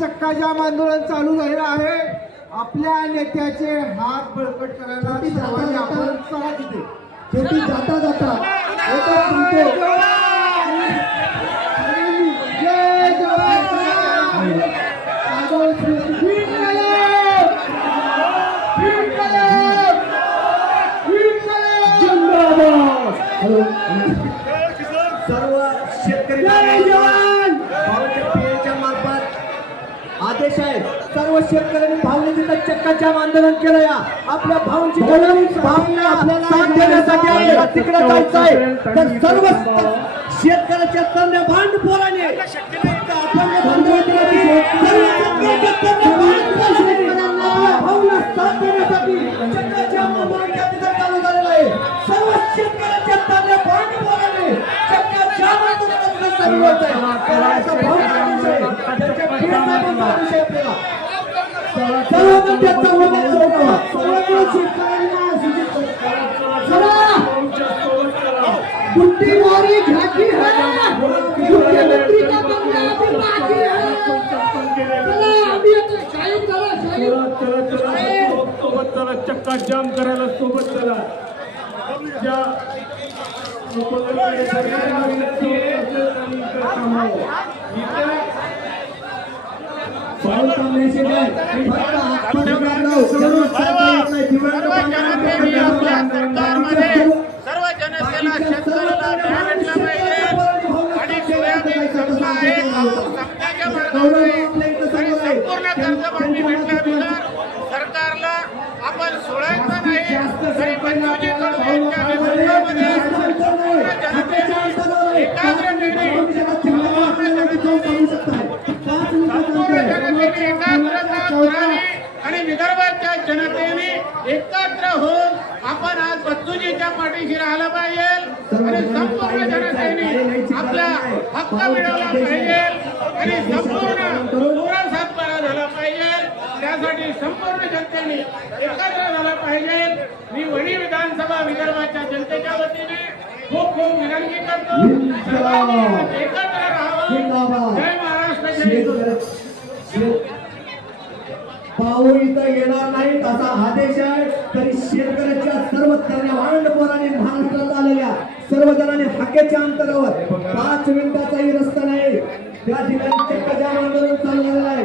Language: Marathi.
चक्का जाम आंदोलन चालू झालेलं आहे। आपल्या नेत्याचे हात बळकट करायला सर्वांनी आपण चला तिथे शेवटी जाता जाता एकच सांगतो, जय जवान सर्व शेतकरी भाऊच्या मार्फत आदेश आहे। सर्व शेतकऱ्यांनी भावने तिथं चक्का जाम आंदोलन केलं या आपल्या भाऊंची भावना साथ देण्यासाठी आपल्याला तिकडे जायचं आहे। तर सर्व शेतकऱ्याच्या तंद्या भांड पोराने भावना साथ देण्यासाठी चक्का जाम आंदोलन तिथं चालू झालेलं आहे। सर्व शेतकऱ्याच्या तंद्या भांड पोराने चक्का जाम आंदोलन चालू होत आहे। बुट्टीवारी झांकी है, मुख्यमंत्री का बंगला अभी बाकी है। चला अभी शाहीद चला सोबत चला, चक्का जाम करायला सोबत चला। ज्या सर्व जनतेला शेतकऱ्याला न्याय भेटला पाहिजे आणि समाजाच्या संपूर्ण कर्जमाफी भेटल्याबद्दल सरकारला आपण सोडायचं नाही। तरी बंधूजी कडू यांच्या नेतृत्वामध्ये संपूर्ण जनतेने एकाग्रतेने एकाग्रता करावी आणि विदर्भाच्या जनतेने एकत्र होऊन आपण आज बच्चूजीच्या पाठीशी राहिलं पाहिजे आणि संपूर्ण जनतेने आपला हक्क मिळवला पाहिजे आणि संपूर्ण पूर्ण सातबारा झाला पाहिजे। त्यासाठी संपूर्ण जनतेने एकत्र झालं पाहिजे। मी वणी विधानसभा विदर्भाच्या जनतेच्या वतीने खूप खूप विनंती करतो, सर्वांनी एकत्र राहावं। जय महाराष्ट्र, जय हिंद। पाऊल इथं येणार नाही असा आदेश आहे। तरी शेतकऱ्याच्या सर्व तरुण पोरांनी महाराष्ट्रात आलेल्या सर्व जणांनी हाकेच्या अंतरावर 5 मिनिटाचाही रस्ता नाही त्या ठिकाणी चक्का जाम आंदोलन चालू झालेलं आहे।